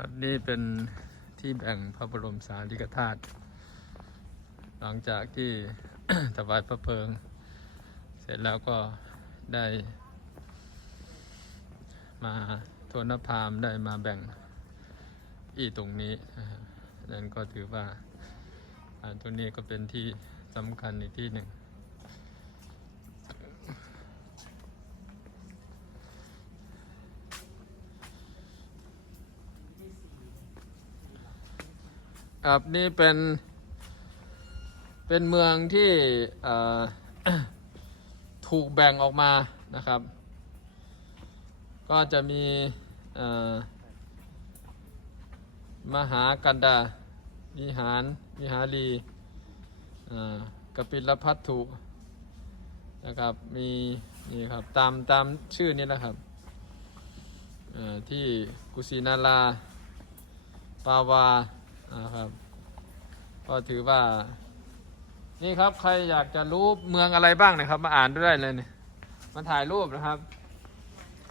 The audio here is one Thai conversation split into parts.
อันนี้เป็นที่แบ่งพระบรมสารีริกธาตุหลังจากที่ถวายพระเพลิง เสร็จแล้วก็ได้ มาโทนพามได้มาแบ่งอีตรงนี้นะครับนั่นก็ถือว่าอ่าตรงนี้ก็เป็นที่สำคัญอีกที่หนึ่ง ครับนี่เป็น เป็นเมืองที่ถูกแบ่งออกมานะครับ ก็จะมีมหากันดาวิหารวิหารีกปิลพัทถุนะครับมีนี่ครับตามตามชื่อนี้นะครับที่กุสินาราปาวานะครับ ก็ถือว่า นี่ครับใครอยากจะรู้เมืองอะไรบ้างนะครับ มาอ่านด้วยเลยเนี่ยมาถ่ายรูปนะครับ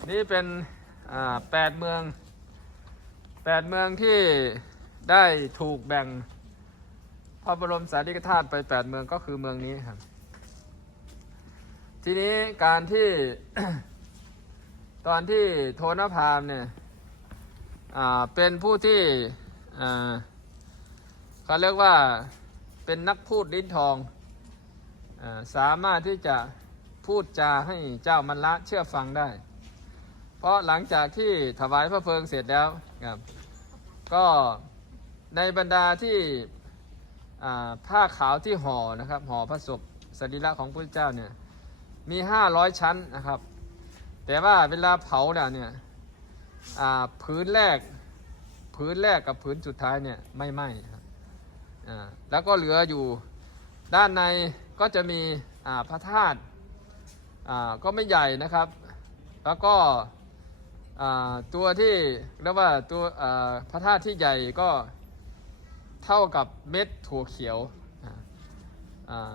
นี่เป็นอ่าแปดเมืองแปดเมืองที่ได้ถูกแบ่งพระบรมสารีริกธาตุไปแปดเมืองก็คือเมืองนี้ครับ ทีนี้การที่ตอนที่โทนพามเนี่ยเป็นผู้ที่อ่า เขาเรียกว่าเป็นนักพูดลิ้นทองอสามารถที่จะพูดจาให้เจ้ามันละเชื่อฟังได้ เพราะหลังจากที่ถวายพระเพลิงเสร็จแล้วครับก็ในบรรดาที่ผ้าขาวที่ห่อนะครับห่อพระศพสรีระของพระเจ้าเนี่ยมีห้าร้อยชั้นนะครับ แต่ว่าเวลาเผาเนี่ยเนี่ยอ่าพื้นแรกพื้นแรกกับพื้นสุดท้ายเนี่ยไม่ไหม้ อ่าแล้วก็เหลืออยู่ด้านในก็จะมีอ่าพระธาตุอ่าก็ไม่ใหญ่นะครับ แล้วก็อ่าตัวที่เรียกว่าตัวอ่าพระธาตุที่ใหญ่ก็เท่ากับเม็ดถั่วเขียวอ่า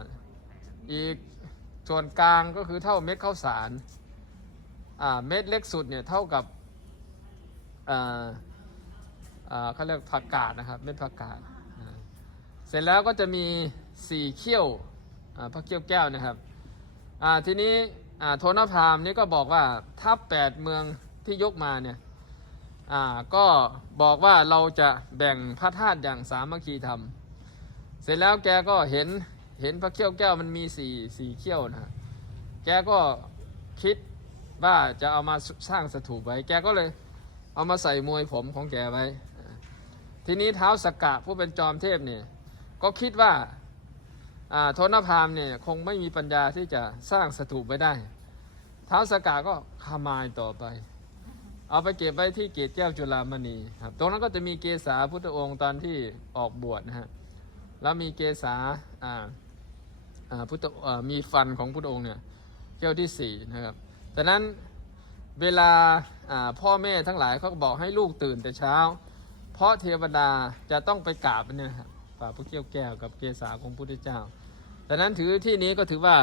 อีกส่วนกลางก็คือเท่าเม็ดข้าวสารอ่าเม็ดเล็กสุดเนี่ยเท่ากับอ่าอ่าเขาเรียกผักกาดนะครับ เม็ดผักกาด เสร็จแล้วก็จะมีสี่เขี้ยวพระเขี้ยวแก้วนะครับทีนี้โทนพามนี่ก็บอกว่าถ้าแปดเมืองที่ยกมาเนี่ยก็บอกว่าเราจะแบ่งพระธาตุอย่างสามัคคีธรรม เสร็จแล้วแกก็เห็นเห็นพระเขี้ยวแก้วมันมีสี่สี่เขี้ยวนะแกก็คิดว่าจะเอามาสร้างสถูปไว้ แกก็เลยเอามาใส่มวยผมของแกไว้ ทีนี้เท้าสกกะผู้เป็นจอมเทพเนี่ย ก็คิดว่าทนพามเนี่ยคงไม่มีปัญญาที่จะสร้างสถูปไว้ได้เท้าวสกกะก็ขมายต่อไป เอาไปเก็บไว้ที่เกศแก้วจุฬามณีครับตรงนั้นก็จะมีเกศาพุทธองค์ตอนที่ออกบวชนะฮะแล้วมีเกศาอ่าอ่าพุทธมีฟันของพุทธองค์เนี่ยแก้วที่สี่นะครับดังนั้นเวลาอ่าพ่อแม่ทั้งหลายเขาก็บอกให้ลูกตื่นแต่เช้า เพราะเทวดาจะต้องไปกราบเนี่ยครับ กราบพระเกี้ยวแก้วกับเกศาของพระพุทธเจ้าดังนั้นถือที่นี้ก็ถือว่า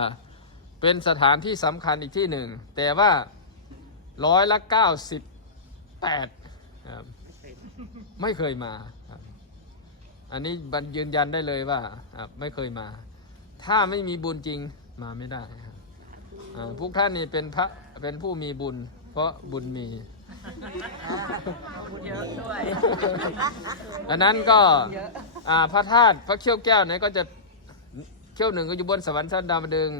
เป็นสถานที่สำคัญอีกที่หนึ่ง แต่ว่าร้อยละเก้าสิบแปดครับไม่เคยมาครับอันนี้บันยืนยันได้เลยว่าครับไม่เคยมา ถ้าไม่มีบุญจริงมาไม่ได้ครับอ่าพวกท่านนี่เป็นพระเป็นผู้มีบุญ เพราะบุญมีเยอะด้วยอันนั้นก็ อ่าพระธาตุพระเขี้ยวแก้วเนี่ยก็จะเขี้ยวหนึ่งก็อยู่บนสวรรค์ชั้นดาวดึง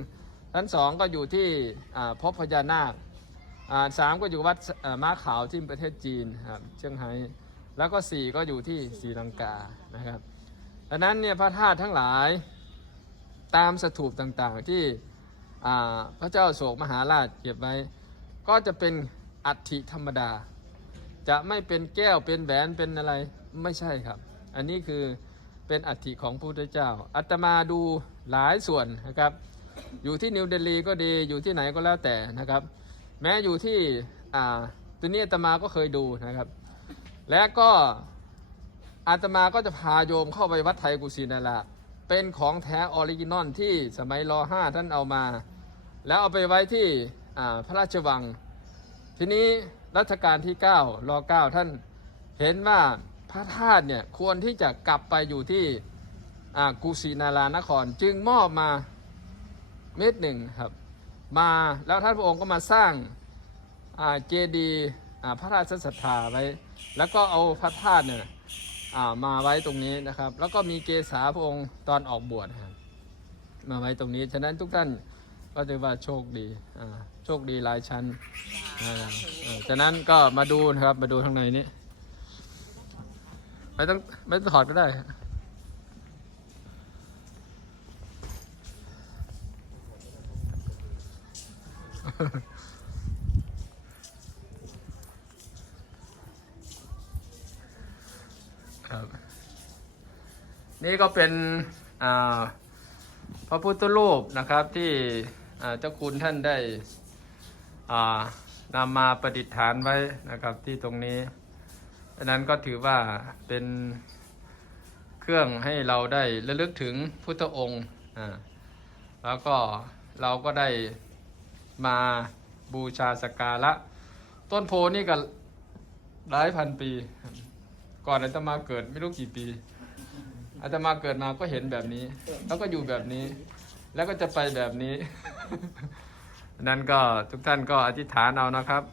ชั้นสองก็อยู่ที่อ่าพบพญานาคอ่าสามก็อยู่วัดอ่าม้าขาวที่ประเทศจีนครับเชียงไฮ้แล้วก็สี่ก็อยู่ที่ศรีลังกานะครับดังนั้นเนี่ยพระธาตุทั้งหลายตามสถูปต่างๆที่พระเจ้าโศกมหาราชเก็บไว้ ก็จะเป็นอัฐิธรรมดา จะไม่เป็นแก้วเป็นแหวนเป็นอะไรไม่ใช่ครับ อันนี้คือ เป็นอัฐิของพระพุทธเจ้าอัตมาดูหลายส่วนนะครับ อยู่ที่นิวเดลีก็ดีอยู่ที่ไหนก็แล้วแต่นะครับ แม้อยู่ที่อ่าตัวนี้อาตมาก็เคยดูนะครับ และก็อาตมาก็จะพาโยมเข้าไปวัดไทยกุศินาราเป็นของแท้ออริจินอลที่สมัยรห้าท่านเอามา แล้วเอาไปไว้ที่อ่าพระราชวัง ทีนี้รัชกาลที่9รอ9ท่านเห็นว่า ระธาตุเนี่ยควรที่จะกลับไปอยู่ที่กุสินารานคร จึงมอบมาเม็ดหนึ่งครับ มาแล้วท่านพระองค์ก็มาสร้างาเจดีย์พระราชศรัทธาไว้ แล้วก็เอาพระธาตุเนี่ยามาไว้ตรงนี้นะครับ แล้วก็มีเกศาพระองค์ตอนออกบวชมาไว้ตรงนี้ ฉะนั้นทุกท่านก็ถือว่าโชคดีโชคดีหลายชั้น ฉะนั้นก็มาดูนะครับมาดูข้างในนี้ ไม่ต้องไม่ต้องถอดก็ได้ ครับ นี่ก็เป็นพระพุทธรูปนะครับที่เจ้าคุณท่านได้นำมาประดิษฐานไว้นะครับที่ตรงนี้ ดังนั้นก็ถือว่าเป็นเครื่องให้เราได้ระลึกถึงพุทธองค์อ่าแล้วก็เราก็ได้มาบูชาสักการะต้นโพนี่ก็หลายพันปี ก่อนอาตมาเกิดไม่รู้กี่ปีอาตมาเกิดมาก็เห็นแบบนี้ แล้วก็อยู่แบบนี้ แล้วก็จะไปแบบนี้ นั้นก็ทุกท่านก็อธิษฐานเอานะครับ